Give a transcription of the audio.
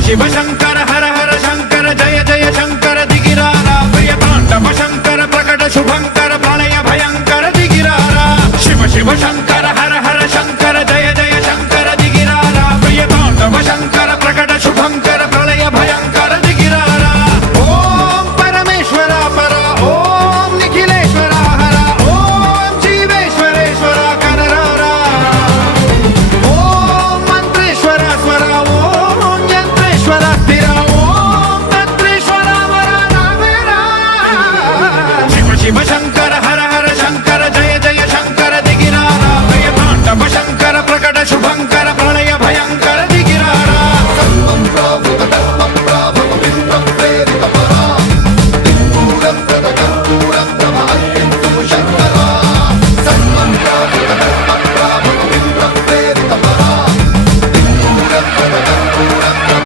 शिव शंकर हर हर शंकर जय जय शंकर दिगिरारा प्रिय तांडव शंकर प्रकट शुभंकर प्रलय भयंकर दिगिरारा शिव शिव शंकर